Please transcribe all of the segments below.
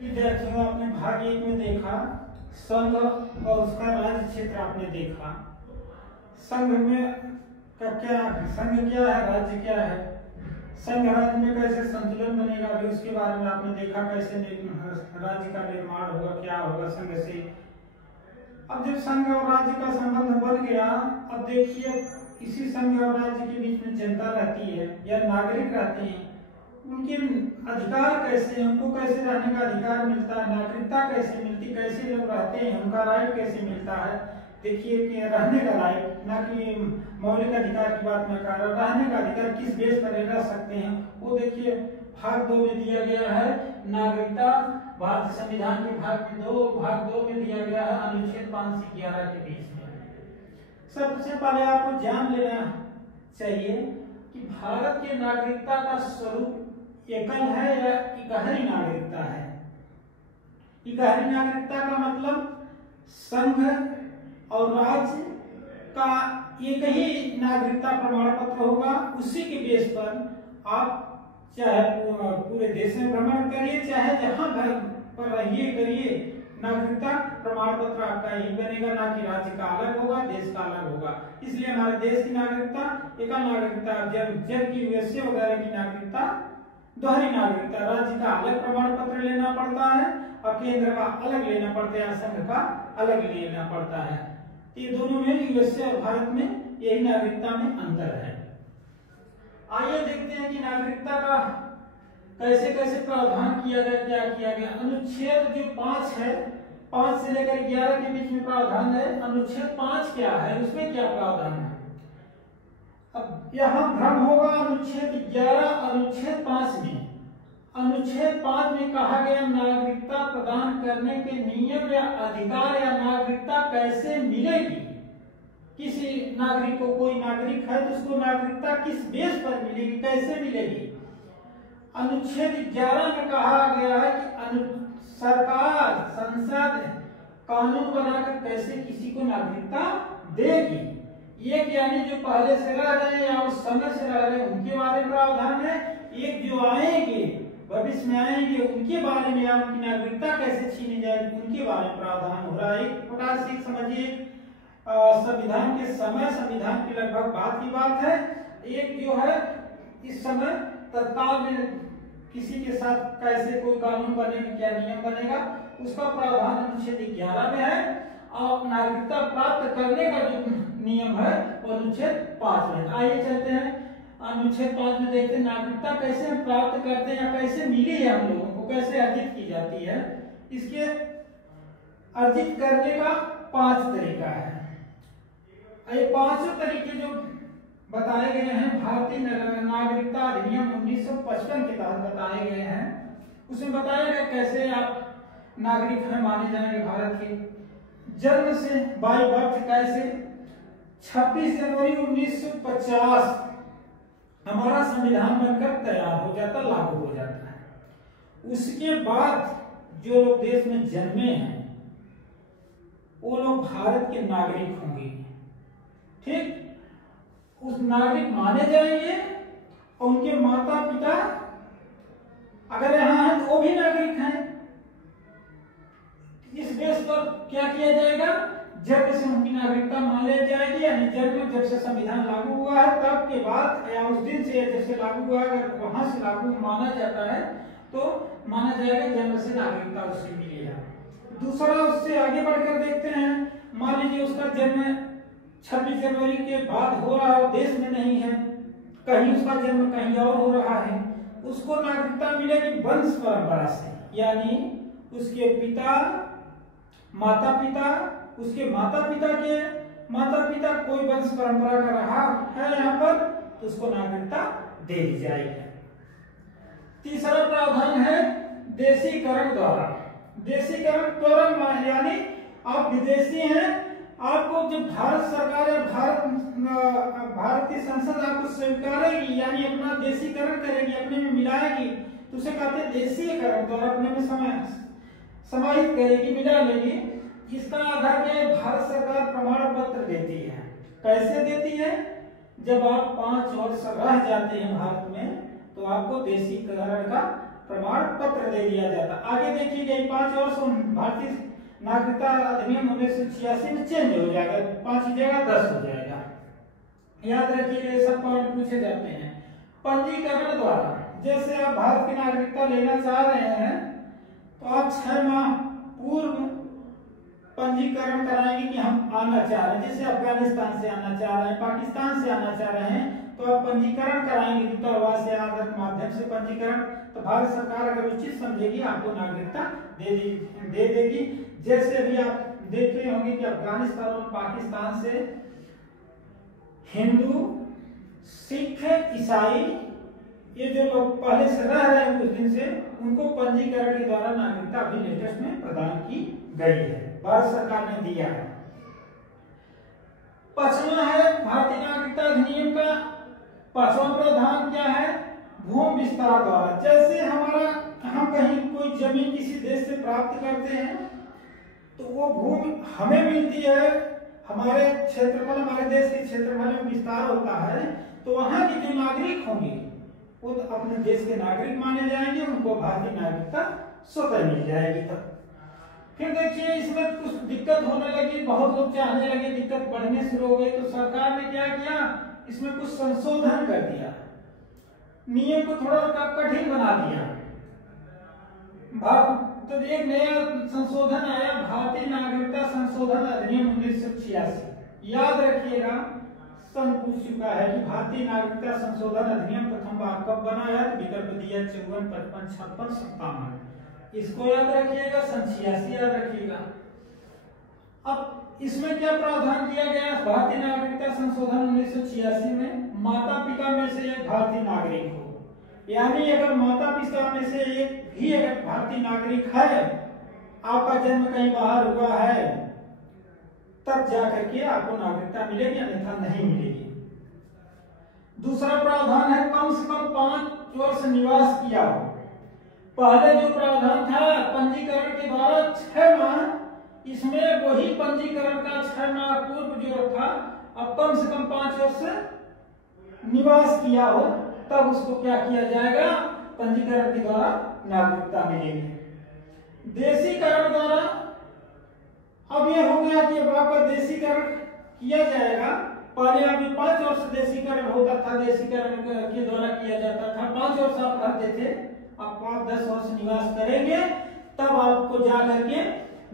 विद्यार्थियों, आपने भाग 1 में देखा संघ और उसका राज्य क्षेत्र आपने देखा। संघ में का क्या संघ क्या है, राज्य क्या है, संघ राज्य में कैसे संतुलन बनेगा, अभी उसके बारे में आपने देखा कैसे राज्य का निर्माण होगा, क्या होगा संघ से। अब जब संघ और राज्य का संबंध बन गया, अब देखिए इसी संघ और राज्य के बीच में जनता रहती है या नागरिक रहते हैं, उनके अधिकार कैसे, उनको कैसे रहने का अधिकार मिलता है, नागरिकता कैसे मिलती, कैसे लोग रहते हैं, उनका राइट कैसे मिलता है। देखिए कि रहने का राइट, ना कि मौलिक अधिकार की बात मैं कर रहा हूं, रहने का अधिकार किस बेस पर रह सकते हैं वो देखिए भाग 2 में दिया गया है। नागरिकता भारतीय संविधान के भाग 2 में दिया गया है, अनुच्छेद 5 से 11 के बीच में। सबसे पहले आपको जान लेना चाहिए कि भारत के नागरिकता का स्वरूप एकल है या इकहरी नागरिकता है। इकहरी नागरिकता का मतलब संघ और राज्य का एक ही नागरिकता प्रमाण पत्र होगा, उसी के बेस पर आप चाहे पूरे देश में भ्रमण करिए, चाहे जहां पर रहिए करिए, नागरिकता प्रमाण पत्र आपका यही बनेगा, ना कि राज्य का अलग होगा, देश का अलग होगा। इसलिए हमारे देश की नागरिकता एकल नागरिकता, जबकि यूएसए वगैरह की नागरिकता दोहरी नागरिकता, राज्य का अलग प्रमाण पत्र लेना पड़ता है और केंद्र का अलग लेना पड़ता है, संघ का अलग लेना पड़ता है। ये दोनों में यूएसए और भारत में यही नागरिकता में अंतर है। आइए देखते हैं कि नागरिकता का कैसे कैसे प्रावधान किया गया, क्या किया गया। अनुच्छेद जो 5 है, 5 से लेकर 11 के बीच में प्रावधान है। अनुच्छेद 5 क्या है, उसमें क्या प्रावधान है। अब यहाँ भ्रम होगा अनुच्छेद 11 अनुच्छेद 5 में। अनुच्छेद 5 में कहा गया नागरिकता प्रदान करने के नियम या अधिकार या नागरिकता कैसे मिलेगी। किसी नागरिक को, कोई नागरिक है तो उसको नागरिकता किस बेस पर मिलेगी, कैसे मिलेगी। अनुच्छेद 11 में कहा गया है कि सरकार, संसद कानून बनाकर कैसे किसी को नागरिकता देगी। एक यानी जो पहले से रह रहे हैं या उस समय से रह रहे हैं उनके बारे में प्रावधान है, एक जो आएंगे भविष्य में आएंगे उनके बारे में, या उनकी नागरिकता कैसे छीनी जाएगी उनके बारे में प्रावधान हो रहा है। एक प्रकार से समझिए संविधान के समय, संविधान की लगभग बाद की बात है। एक जो है इस समय तत्काल में किसी के साथ कैसे कोई कानून बनेगा, क्या नियम बनेगा, उसका प्रावधान अनुच्छेद 11 में है। और नागरिकता प्राप्त करने का जो नियम है वो अनुच्छेद 5 में। आइए चलते हैं अनुच्छेद 5 में, देखते हैं नागरिकता कैसे हम प्राप्त करते हैं या कैसे मिली है, हम लोगों को कैसे अर्जित की जाती है। इसके अर्जित करने का 5 तरीका है। ये 5 तरीके जो बताए गए हैं भारतीय नागरिकता अधिनियम 1955 के तहत बताए गए हैं। उसमें बताया गया कैसे आप नागरिक हैं माने जाएंगे भारत के। जन्म से बाय बर्थ कैसे 26 जनवरी 1950 हमारा संविधान बनकर तैयार हो जाता, लागू हो जाता है। उसके बाद जो लोग देश में जन्मे हैं वो लोग भारत के नागरिक होंगे, ठीक। उस नागरिक माने जाएंगे और उनके माता पिता अगर यहाँ हैं तो वो भी नागरिक हैं। इस बेस पर क्या किया जाएगा, जब से उनकी नागरिकता मान ली जाएगी, यानी जन्म जब से संविधान लागू हुआ है तब के बाद या उस दिन से जब से लागू हुआ है, अगर वहां से लागू माना जाता है तो माना जाएगा जन्म से नागरिकता उससे मिली है। दूसरा, उससे आगे बढ़कर देखते हैं, मान लीजिए उसका जन्म 26 जनवरी के बाद हो रहा है, देश में नहीं है, कहीं उसका जन्म कहीं और हो रहा है, उसको नागरिकता मिलेगी वंश परंपरा से, यानी उसके पिता, माता पिता, उसके माता पिता के माता पिता कोई वंश परंपरा का रहा है यहाँ पर तो उसको नागरिकता दे दी जाएगी। तीसरा प्रावधान है देशीकरण द्वारा। देशीकरण द्वारा यानी आप विदेशी हैं, आपको जो भारत सरकार या भारत की संसद आपको स्वीकारेगी, यानी अपना देशीकरण करेगी, अपने में मिलाएगी, तो उसे कहते हैं देशीकरण द्वारा अपने में समाहित करेगी, मिला लेगी। इसका आधार क्या है, भारत सरकार प्रमाण पत्र देती है। कैसे देती है, जब आप 5 वर्ष रह जाते हैं भारत में तो आपको देशीकरण का प्रमाण पत्र दे दिया जाता। आगे देखिएगा 5 वर्ष भारतीय नागरिकता अधिनियम 1986 में चेंज हो जाएगा, 5 की जगह 10 हो जाएगा। याद रखिएगा ये सब पॉइंट पूछे जाते हैं। पंजीकरण द्वारा, जैसे आप भारत की नागरिकता लेना चाह रहे हैं तो आप 6 माह पूर्व पंजीकरण कराएंगे कि हम आना चाह रहे हैं। जैसे अफगानिस्तान से आना चाह रहे हैं, पाकिस्तान से आना चाह रहे हैं, तो आप पंजीकरण कराएंगे दूतावास या आधार के माध्यम से पंजीकरण। तो भारत सरकार अगर उचित समझेगी आपको नागरिकता दे देगी। जैसे अभी आप देख रहे होंगे कि अफगानिस्तान और पाकिस्तान से हिंदू, सिख, ईसाई, ये जो लोग पहले से रह रहे हैं कुछ दिन से, उनको पंजीकरण के द्वारा नागरिकता अभी लेटेस्ट में प्रदान की गई है, भारत सरकार ने दिया है। 5वां है भारतीय नागरिकता अधिनियम का 5वां प्रावधान क्या है? भूमि विस्तार द्वारा। जैसे हम कहीं कोई जमीन किसी देश से प्राप्त करते हैं तो वो भूमि हमें मिलती है, हमारे क्षेत्रफल, हमारे देश के क्षेत्रफल में विस्तार होता है, तो वहां के जो नागरिक होंगे वो तो अपने देश के नागरिक माने जाएंगे, उनको भारतीय नागरिकता स्वतः मिल जाएगी। तब फिर देखिए इसमें कुछ दिक्कत होने लगी, बहुत लोग चाहने लगे, दिक्कत बढ़ने शुरू हो गई, तो सरकार ने क्या किया, इसमें कुछ संशोधन कर दिया, नियम को थोड़ा कठिन बना दिया। तो एक नया संशोधन आया, भारतीय नागरिकता संशोधन अधिनियम 1986। याद रखिएगा, सन पूछ चुका है कि भारतीय नागरिकता संशोधन अधिनियम प्रथम बार कब बना है, तो विकल्प दिया 54, 55, 56, 57। इसको याद रखिएगा, सन 86 याद रखिएगा। अब इसमें क्या प्रावधान किया गया भारतीय नागरिकता संशोधन 1986 में? माता पिता में से एक भारतीय नागरिक हो, यानी अगर माता पिता में से एक भी अगर भारतीय नागरिक है, आपका जन्म कहीं बाहर हुआ है, तब जाकर के आपको नागरिकता मिलेगी, अन्यथा नहीं मिलेगी। दूसरा प्रावधान है कम से कम 5 वर्ष निवास किया हो। पहले जो प्रावधान था पंजीकरण के द्वारा 6 माह, इसमें वही पंजीकरण का 6 माह पूर्व जो था, अब कम से कम 5 वर्ष निवास किया हो, तब उसको क्या किया जाएगा, पंजीकरण के द्वारा नागरिकता मिलेगी। देशीकरण द्वारा, अब ये हो गया कि अब आपका देशीकरण किया जाएगा। पहले अभी 5 वर्ष देशीकरण होता था, देशीकरण के द्वारा किया जाता था, 5 वर्ष आप रहते थे, अब आप 10 वर्ष निवास करेंगे, तब आपको जाकर के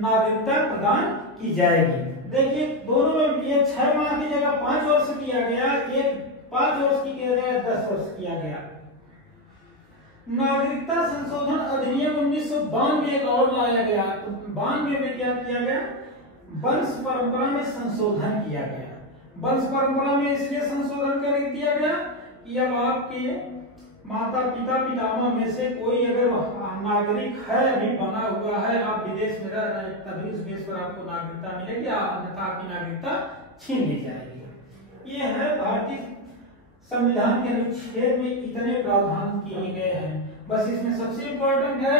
नागरिकता प्रदान की जाएगी। देखिए दोनों में ये 6 माह की जगह 5 वर्ष किया गया, एक 5 वर्ष की जगह 10 वर्ष किया गया। नागरिकता संशोधन अधिनियम 1992 एक और लाया गया, तो 92 में क्या किया गया, वंश परंपरा में संशोधन किया गया। वंश परंपरा में इसलिए संशोधन कर दिया गया कि अब आपके माता पिता पितामह में से कोई अगर नागरिक है, अभी बना हुआ है, आप विदेश में रह रहे हैं, तभी उस बेस पर आपको नागरिकता मिलेगी, अन्यथा आपकी नागरिकता छीन ली जाएगी। ये है भारतीय संविधान के अनुच्छेद में इतने प्रावधान किए गए हैं। बस इसमें सबसे इम्पोर्टेंट है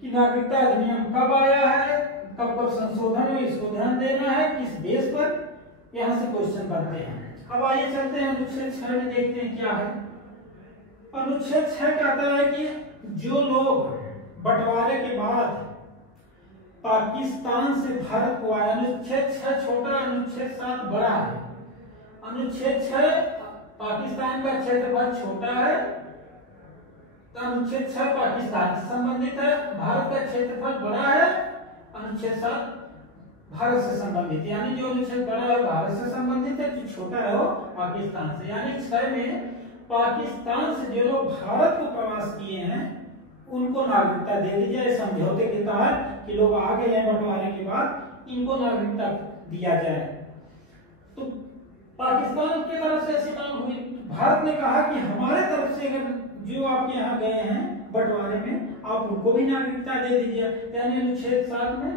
कि नागरिकता अधिनियम कब आया है, कब कब संशोधन हुई, इसको ध्यान देना है, किस बेस पर, यहाँ से क्वेश्चन बनते हैं। अब आइए चलते हैं अनुच्छेद 6 में, देखते हैं क्या है। अनुच्छेद 6 कहता है कि जो लोग बंटवारे के बाद पाकिस्तान से भारत को आए, अनुच्छेद 6 छोटा, अनुच्छेद 7 बड़ा है। अनुच्छेद 6 पाकिस्तान का क्षेत्रफल छोटा है, तो अनुच्छेद 6 पाकिस्तान से संबंधित है, भारत का क्षेत्रफल बड़ा है, अनुच्छेद 7 भारत से संबंधित, यानी जो अनुच्छेद बड़ा है भारत से संबंधित है, जो छोटा है वो पाकिस्तान से। यानी 6 में पाकिस्तान से जो लोग भारत को प्रवास किए हैं उनको नागरिकता दे दी जाए, समझौते के तहत कि लोग आ गए हैं बंटवारे के बाद, इनको नागरिकता दिया जाए। तो पाकिस्तान की तरफ से ऐसी मांग हुई, भारत ने कहा कि हमारे तरफ से अगर जो आपके यहाँ गए हैं बंटवारे में, आप उनको भी नागरिकता दे दीजिए। यानी अनुच्छेद 7 में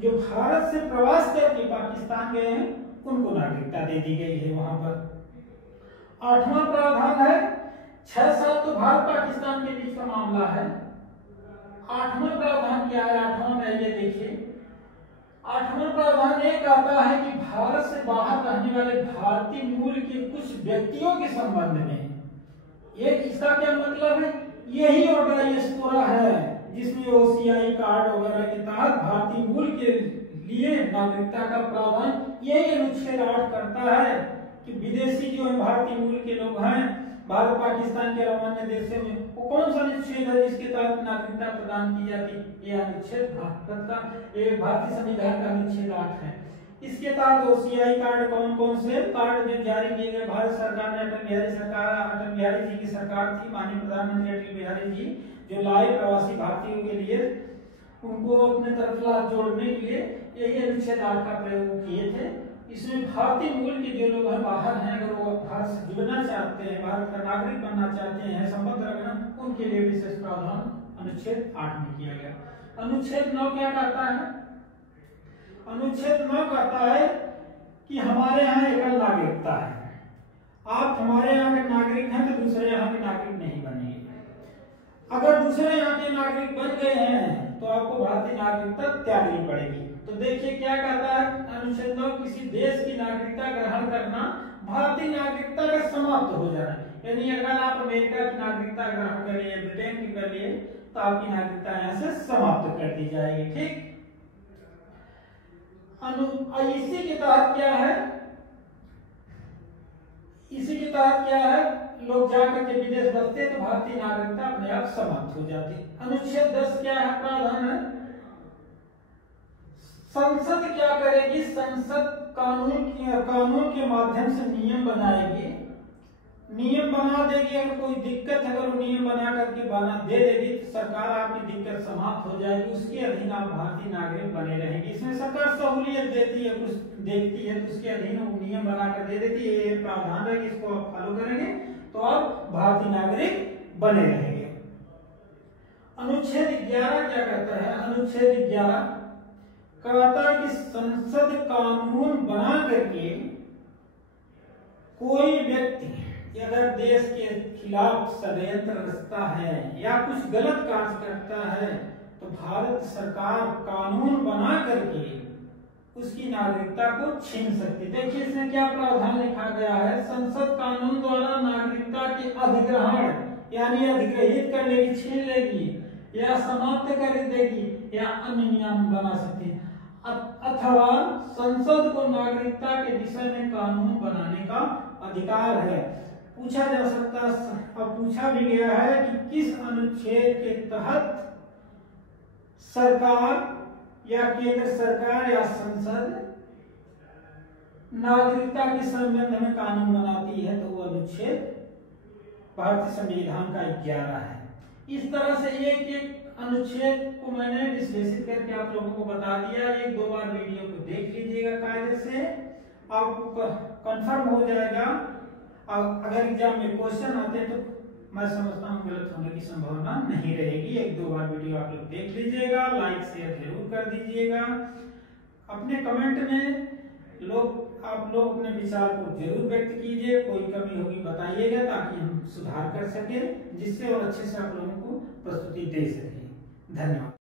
जो भारत से प्रवास करके पाकिस्तान गए हैं उनको नागरिकता दे दी गई है वहां पर। 8वां प्रावधान है, 6-7 तो भारत पाकिस्तान के बीच का मामला है। 8वां प्रावधान क्या है, 8वां में ये देखिए, 8वां प्रावधान ये कहता है कि भारत से बाहर रहने वाले भारतीय मूल के कुछ व्यक्तियों के संबंध में, ये इसका क्या मतलब है, यही वो डायस्पोरा है जिसमें ओसीआई कार्ड वगैरह के तहत भारतीय मूल के लिए नागरिकता का प्रावधान यही अनुच्छेद 8 करता है कि विदेशी जो है भारतीय मूल के लोग हैं भारत पाकिस्तान के अन्य देशों में, वो कौन सा अनुच्छेद है जिसके तहत नागरिकता प्रदान की जाती है? यह अनुच्छेद भारत का, ये भारतीय संविधान का अनुच्छेद 8 है। इसके तहत ओसीआई कार्ड कौन कौन से कार्ड जो जारी किए गए भारत सरकार ने, अटल बिहारी जी की सरकार थी, माननीय प्रधानमंत्री अटल बिहारी जी जो लाए प्रवासी भारतीयों के लिए, उनको अपने तरफ लाभ जोड़ने के लिए यही अनुच्छेद 8 का प्रयोग किए थे। इसमें भारतीय मूल के जो लोग हैं बाहर हैं, अगर वो भारत से जुड़ना चाहते हैं, भारत का नागरिक बनना चाहते हैं, संबंध रखना, उनके लिए विशेष प्रावधान अनुच्छेद 8 में किया गया। अनुच्छेद 9 क्या कहता है? अनुच्छेद 9 कहता है कि हमारे यहाँ एकल नागरिकता है, आप हमारे यहाँ के नागरिक हैं तो दूसरे यहाँ के नागरिक नहीं बनेंगे। अगर दूसरे यहाँ के नागरिक बन गए हैं तो आपको भारतीय नागरिकता त्यागनी पड़ेगी। तो देखिए क्या कहता है अनुच्छेद 9, किसी देश की नागरिकता ग्रहण करना भारतीय नागरिकता का समाप्त हो जाना। यानी अगर आप अमेरिका की नागरिकता ग्रहण कर लिए, ब्रिटेन की कर लिए, तो आपकी नागरिकता यहाँ से समाप्त कर दी जाएगी। ठीक, इसी के तहत क्या है, इसी के तहत क्या है, लोग जाकर के विदेश बसते तो भारतीय नागरिकता अपने आप समाप्त हो जाती। अनुच्छेद 10 क्या है? प्रावधान है संसद क्या करेगी? संसद कानून के माध्यम से नियम बनाएगी, नियम बना देगी। अगर कोई दिक्कत है, अगर वो नियम बना करके बना दे देगी तो सरकार आपकी दिक्कत समाप्त हो जाएगी, उसके अधीन आप भारतीय नागरिक बने रहेंगे। इसमें सरकार सहूलियत देती है, कुछ देखती है तो उसके अधीन वो नियम बना कर दे देती है, ये प्रावधान है कि इसको आप फॉलो करेंगे तो आप भारतीय नागरिक बने रहेंगे। अनुच्छेद 11 क्या कहता है? अनुच्छेद 11 कहता है कि संसद कानून बना करके कोई व्यक्ति अगर देश के खिलाफ षड्यंत्र रचता है या कुछ गलत कार्य करता है तो भारत सरकार कानून बना करके उसकी नागरिकता को छीन सकती। देखिए इसमें क्या प्रावधान लिखा गया है, संसद कानून द्वारा नागरिकता के अधिग्रहण यानी अधिग्रहित कर लेगी, छीन लेगी या समाप्त कर देगी या अन्य नियम बना सकती है, अथवा संसद को नागरिकता के विषय में कानून बनाने का अधिकार है। पूछा जा सकता और पूछा भी गया है कि किस अनुच्छेद के तहत सरकार या केंद्र सरकार या संसद नागरिकता के संबंध में कानून बनाती है, तो वो अनुच्छेद भारतीय संविधान का 11 है। इस तरह से एक एक अनुच्छेद को मैंने विश्लेषित करके आप लोगों को बता दिया। एक दो बार वीडियो को देख लीजिएगा कायदे से, आपको कंफर्म हो जाएगा। अगर एग्जाम में क्वेश्चन आते हैं तो मैं समझता हूँ गलत होने की संभावना नहीं रहेगी। एक दो बार वीडियो आप लोग देख लीजिएगा, लाइक शेयर जरूर कर दीजिएगा। अपने कमेंट में आप लोग अपने विचार को जरूर व्यक्त कीजिए, कोई कमी होगी बताइएगा ताकि हम सुधार कर सके, जिससे और अच्छे से आप लोगों को प्रस्तुति दे सके। धन्यवाद।